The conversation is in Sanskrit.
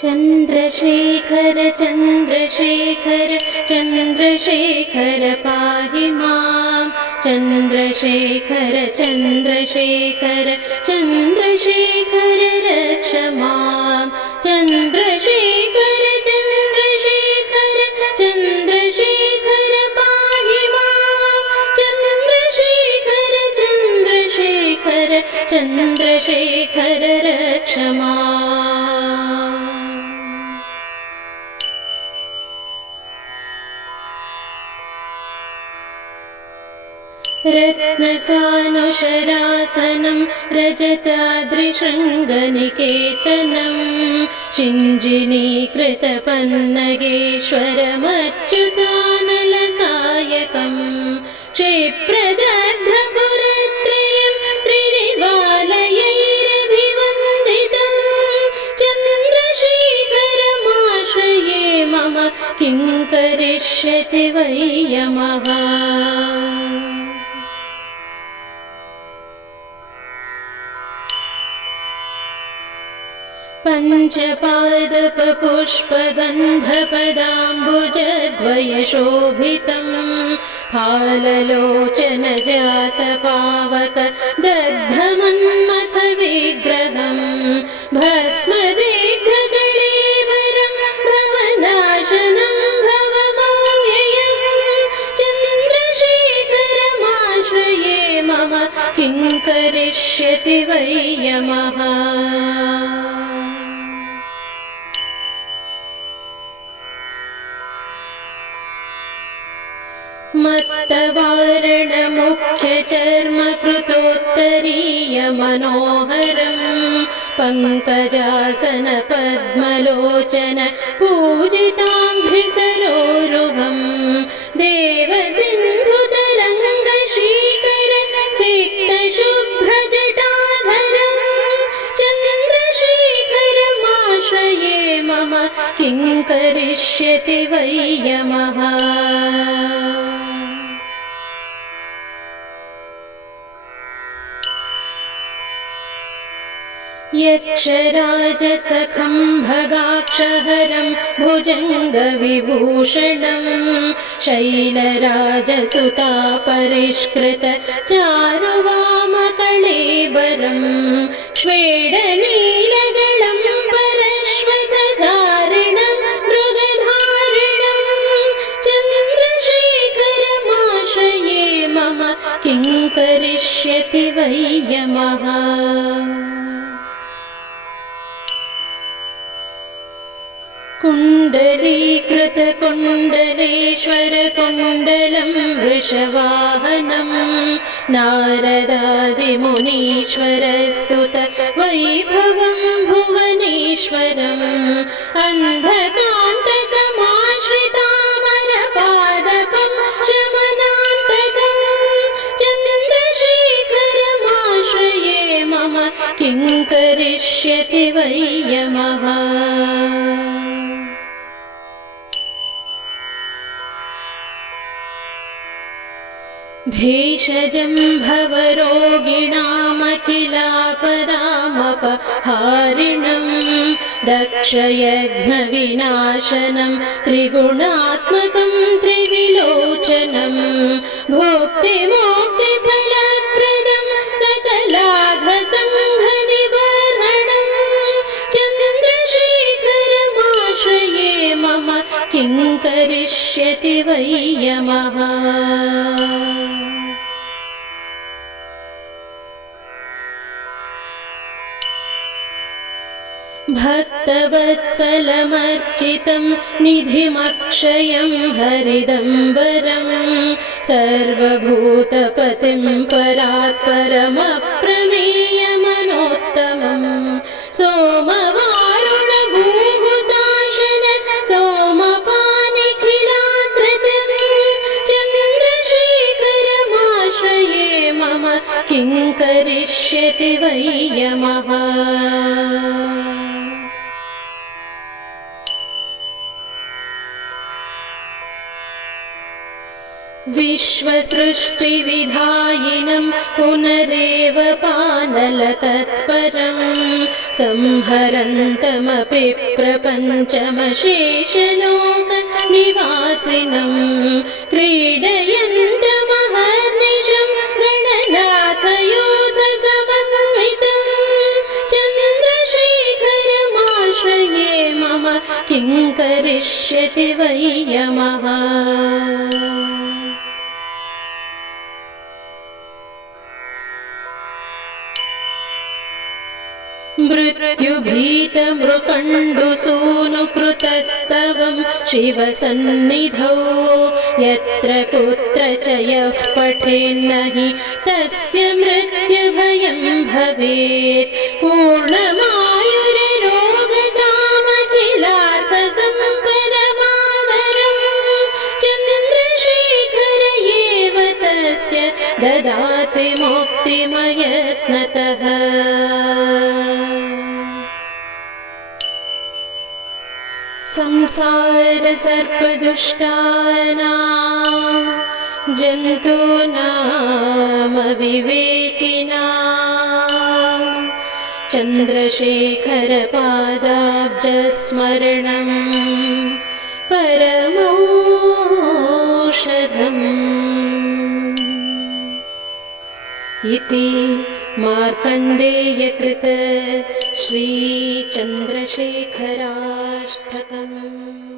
चन्द्रशेखर चन्द्रशेखर चन्द्रशेखर पाहि मां चन्द्रशेखर चन्द्रशेखर चन्द्रशेखर रक्ष मां चन्द्रशेखर चन्द्रशेखर चन्द्रशेखर पाहि मां चन्द्रशेखर चन्द्रशेखर चन्द्रशेखर रक्ष माम् रत्नसानुशरासनं रजतादृशृङ्गनिकेतनं शिञ्जिनीकृतपन्नगेश्वरमच्युतानलसायकम् क्षिप्रदग्धपुरत्रयं त्रिदिवालयैरभिवन्दितं चन्द्रशेखरमाश्रये मम किं करिष्यति वै यमः पञ्चपादपपुष्पगन्धपदाम्बुजद्वयशोभितं फाललोचनजातपावक दग्धमन्मथविग्रहं भस्मदिग्धकळेवरं भवनाशनं भवमाव्ययं चन्द्रशेखरमाश्रये मम किं करिष्यति वै यमः मत्तवारणमुख्यचर्मकृतोत्तरीयमनोहरं पङ्कजासनपद्मलोचन पूजिताङ्घ्रिसरोरुहं देवसिन्धुतरङ्गशीकर सिक्तशुभ्रजटाधरं चन्द्रशेखरमाश्रये मम किं करिष्यति वै यमः यक्षराजसखं भगाक्षहरं भुजङ्गविभूषणं शैलराजसुतापरिष्कृत चारुवामकळेबरं श्वेडनीलगलं परश्वतधारिणं मृगधारिणं चन्द्रशेखरमाश्रये मम किं करिष्यति वै यमः कुण्डलीकृतकुण्डलेश्वरकुण्डलं वृषवाहनं। नारदादिमुनीश्वरस्तुत वैभवं भुवनेश्वरम्। अन्धकान्तकमाश्रितामरपादपं शमनान्तकं चन्द्रशेखरमाश्रये मम किं करिष्यति वै यमः भेषजं भवरोगिणामखिलापदामपहारिणं दक्षयज्ञविनाशनं त्रिगुणात्मकं त्रिविलोचनं भुक्तिमुक्तिफलप्रदं सकलाघसङ्घनिबर्हणं चन्द्रशेखरमाश्रये मम किं करिष्यति वै यमः भक्तवत्सलमर्चितं निधिमक्षयं हरिदम्बरं सर्वभूतपतिं परात्परमप्रमेयमनोत्तमं सोमवारुणभूहुताशन सोमपानिखिलाकृतिं चन्द्रशेखरमाश्रये मम किं करिष्यति वै यमः विश्वसृष्टिविधायिनं पुनरेव पानलतत्परं संहरन्तमपि प्रपञ्चमशेषलोकनिवासिनं क्रीडयन्तमहर्निशं गणनाथयोधसमन्वितं। चन्द्रशेखरमाश्रये मम किं करिष्यति वै यमः मृत्युभीतमृकण्डुसूनुकृतस्तवं शिवसन्निधौ यत्र कुत्र च यः पठेन्न हि तस्य मृत्युभयं भवेत् पूर्णमायुर्रोगतामखिलार्थसम्पदमाधरम् चन्द्रशेखर एव तस्य ददाति मुक्तिमयत्नतः संसारसर्पदुष्टानां जन्तूनामविवेकिनां चन्द्रशेखरपादाब्जस्मरणं परमौषधम्। इति मार्कण्डेयकृत श्रीचन्द्रशेखराष्टकम्